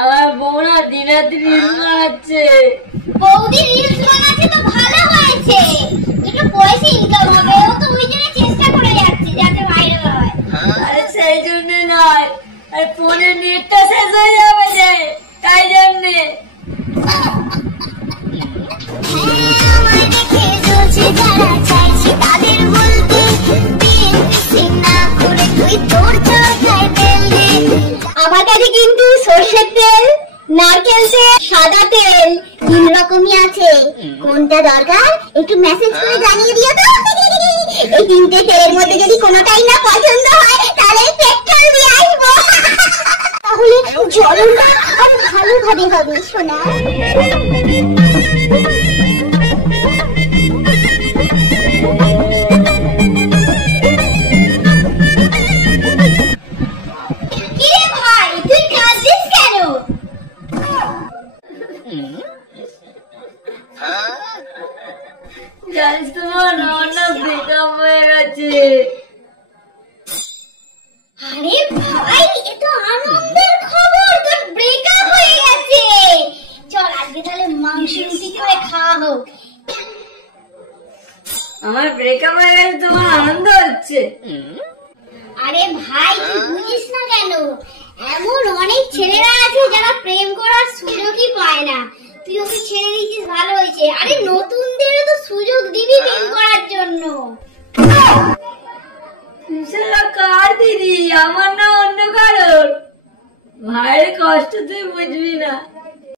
আমার বউরা দিনাতি রিলস বানাচ্ছে। বৌদি রিলস বানাচ্ছে তো ভালো হয়েছে, একটু পয়সা ইনকাম হবে। ও তো ওই জন্য চেষ্টা করে যাচ্ছে যাতে ভাইরাল হয়। আরে সেই জন্য নয়, আর ফোনের নেটটা শেষ হয়ে যাবে যে, তাই জন্যে। আমার কাছে কিন্তু সরষের তেল, নারকেল তেল, সাদা তেল 3 রকমই আছে। কোনটা দরকার একটু মেসেজ করে জানিয়ে দিও তো। এই 3টে তেলের মধ্যে যদি কোনোটাই না পছন্দ হয় তাহলে পেট্রোল দিয়ে আসবো। তাহলে জ্বলনটা আরো ভালোভাবে হবে সোনা। জানিস তোমার অনেক ব্রেকআপ হয়ে গেছে। আরে ভাই এ তো আনন্দের খবর, তোর ব্রেকআপ হয়ে গেছে। চল আজকে তাহলে মাংস রুটি করে খাওয়া হোক। আমার ব্রেকআপ হয়ে গেছে, তোমার আনন্দ হচ্ছে? আরে ভাই তুই বুঝিস না কেন, এমন অনেক ছেলেরা আছে যারা প্রেম করার সুযোগই পায় না। তুই ওকে ছেড়ে দিয়েছিস, ভালো হয়েছে। আরে নতুনদেরও তো সুযোগ দিবি প্রেম করার জন্য। কার দিদি, আমার না অন্য কারোর? ভাইয়ের কষ্ট তুই বুঝবি না।